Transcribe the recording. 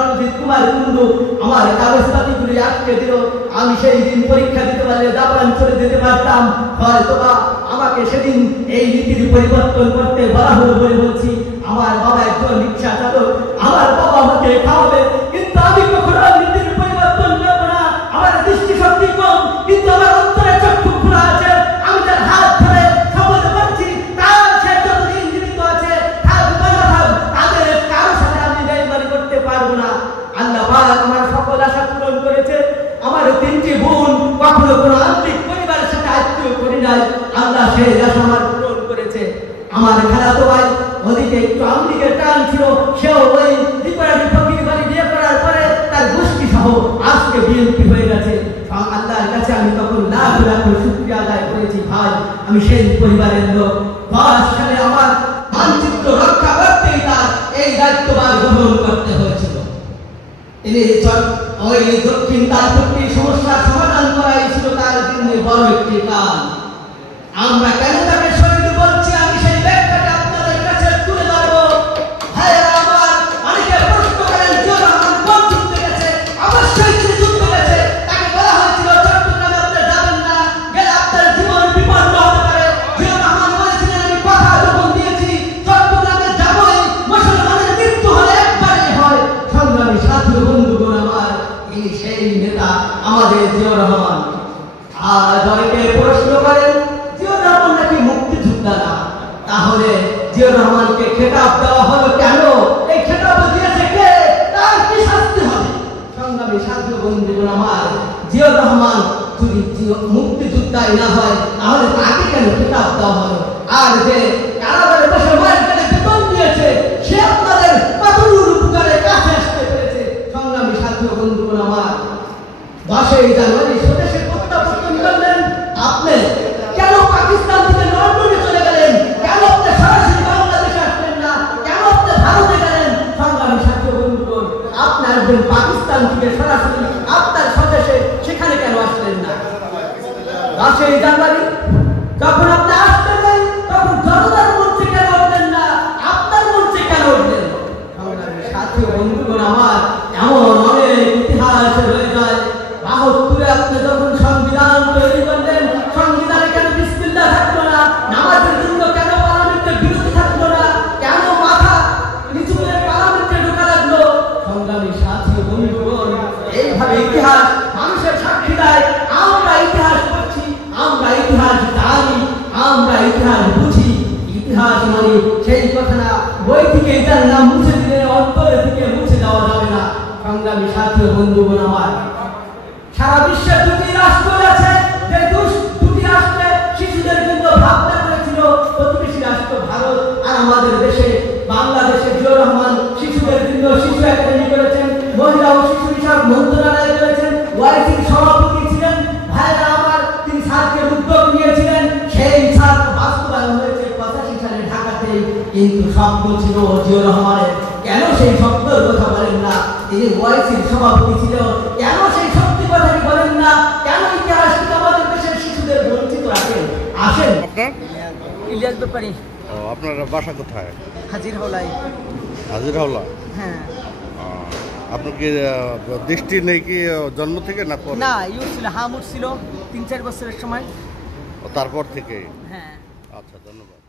রণজিৎ কুমার কুন্ডু আমার কাগজপাতিগুলি আটকে দিল। আমি সেই দিন পরীক্ষা দিতে পারলে জাপান চলে যেতে পারতাম। হয়তোবা আমাকে সেদিন এই নীতির পরিবর্তন করতে বলা হলো বলে বলছি। আমার বাবা একজন রিক্সা চালক, আমার বাবা আমাকে খাওয়াবে, কিন্তু আমি কখনো নীতির পরিবর্তন করবো না। আমার দৃষ্টিশক্তি কম, কিন্তু আমার অন্তরে চক্ষু খোলা আছে। আমি তার হাত ধরে শপথ করছি, তার সে যতদিন জীবিত আছে তাদের কারোর সাথে আমি বেইমানি করতে পারবো না। আল্লাহ পাক আমার সকল আশা পূরণ করেছে। আমার 3টি বোন, কখনো কোনো আত্মিক পরিবারের সাথে আত্মীয় করি নাই, আল্লাহ সেই আশা আমার পূরণ করেছে। আমার খালাতো ভাই ওদিকে একটু আমলিগের টান ছিল, সেও ওই দীপারানি ফকির বাড়ি বিয়ে করার পরে তার গোষ্ঠী সহ আজকে বিএনপি হয়ে গেছে। আল্লাহর কাছে আমি তখন লাখ লাখ শুকরিয়া আদায় করেছি। ভাই, আমি সেই পরিবারের লোক। 10 সালে আমার মানচিত্র রক্ষা করতেই তার এই দায়িত্বভার গ্রহণ করতে হয়েছিল। তিনি ওই দক্ষিণ তালপট্টির সমস্যার সমাধান করাই ছিল তার জন্য বড় একটি কাজ। আমরা কেন তাকে শহীদ বলছি, আমি সেই ব্যাখ্যাটা আপনাদের কাছে তুলে ধরবো। হ্যাঁ, আমার অনেকে প্রশ্ন করেন জিয়াউর রহমান কোন যুদ্ধে গেছে। অবশ্যই তিনি যুদ্ধে গেছে। তাকে বলা হয়েছিল চট্টগ্রামে আপনি যাবেন না, গেলে আপনার জীবন বিপন্ন হতে পারে। জিয়াউর রহমান বলেছিলেন, আমি কথা যখন দিয়েছি চট্টগ্রামে যাবই, মুসলমানের মৃত্যু হলে একবারই হয়। সংগ্রামী সাথী বন্ধুগণ আমার, এই সেই নেতা আমাদের জিয়াউর রহমান। আর অনেকে প্রশ্ন করেন জিয়াউর রহমান নাকি মুক্তিযোদ্ধা না, তাহলে জিয়াউর রহমানকে খেতাব দেওয়া হলো কেন? এই খেতাব দিয়েছে কে? তার কি শাস্তি হবে? সংগ্রামী সাথী বন্ধুগণ আমার, জিয়াউর রহমান যদি মুক্তিযোদ্ধাই না হয় তাহলে তাকে কেন খেতাব দেওয়া হলো? আর যে কারাগারে বসে মায়ের কাছে বেতন দিয়েছে, সে আপনাদের কতদূর উপকারে কাছে আসতে পেরেছে? সংগ্রামী সাথী বন্ধুগণ আমার, 10ই জানুয়ারি স্বদেশে প্রত্যাবর্তন করলেন আপনি, কেন পাকিস্তান থেকে লন্ডনে চলে গেলেন? কেন আপনি সরাসরি বাংলাদেশে আসলেন না? কেন আপনি ভারতে গেলেন? সংগ্রামী সাথী বন্ধুগণ, আপনি আসবেন পাকিস্তান থেকে সরাসরি আপনার স্বদেশে, সেখানে কেন আসলেন না? 10ই জানুয়ারি যখন আপনি আসলেন, তখন জনতার মঞ্চে কেন উঠলেন না? আপনার মঞ্চে কেন উঠলেন? সংগ্রামী সাথী বন্ধুগণ আমার, এমন অনেক ইতিহাস রয়ে যায়। 72-এ আপনি যখন সংবিধান তৈরি করলেন, সংবিধানে কেন বিসমিল্লাহ থাকলো না? নামাজের জন্য কেন পার্লামেন্টের বিরতি থাকলো না? কেন মাথা নিচু করে পার্লামেন্টে ঢোকা লাগলো? সংগ্রামী সাথী বন্ধুগণ, এইভাবে ইতিহাস মানুষের সাক্ষী দেয়। আমরা ইতিহাস পড়ছি, আমরা ইতিহাস জানি, আমরা ইতিহাস বুঝি। ইতিহাস মানে সেই কথা না বই থেকে এটার নাম মুছে দিলে অন্তরে থেকে মুছে দেওয়া যাবে না। সংগ্রামী সাথী বন্ধুগণ আমার, সারা বিশ্বে 2টি রাষ্ট্র আছে, যে 2টি রাষ্ট্রে শিশুদের জন্য ভাবনা করেছিল। প্রতিবেশী রাষ্ট্র ভারত, আর আমাদের দেশে বাংলাদেশে জিয়াউর রহমান শিশুদের জন্য শিশু একাডেমি করেছেন, মহিলা ও শিশু বিষয়ক মন্ত্রণালয় করেছেন, ওয়াইসির সভাপতি ছিলেন। ভাইরা আমার, তিনি সার্কের উদ্যোগ নিয়েছিলেন, সেই সার্ক বাস্তবায়ন হয়েছে 85 সালে ঢাকাতে। কিন্তু স্বপ্ন ছিল জিয়াউর রহমানের, কেন সেই স্বপ্নের কথা বলেন না? তিনি ওয়াইসির সভাপতি ছিল, কেন সেই সত্যি কথাটি বলেন না? কেন ইতিহাস থেকে আমাদের দেশের শিশুদের বঞ্চিত রাখেন? আসেন। ইলিয়াস ব্যাপারী। আপনার বাসা কোথায়? হাজিরহাওলাই। হাজিরহাওলা? হ্যাঁ। আপনার কি দৃষ্টি নেই কি জন্ম থেকে না পরে? না, ইউ ছিল, হামুর ছিল 3-4 বছরের সময়। তারপর থেকে? হ্যাঁ। আচ্ছা, ধন্যবাদ।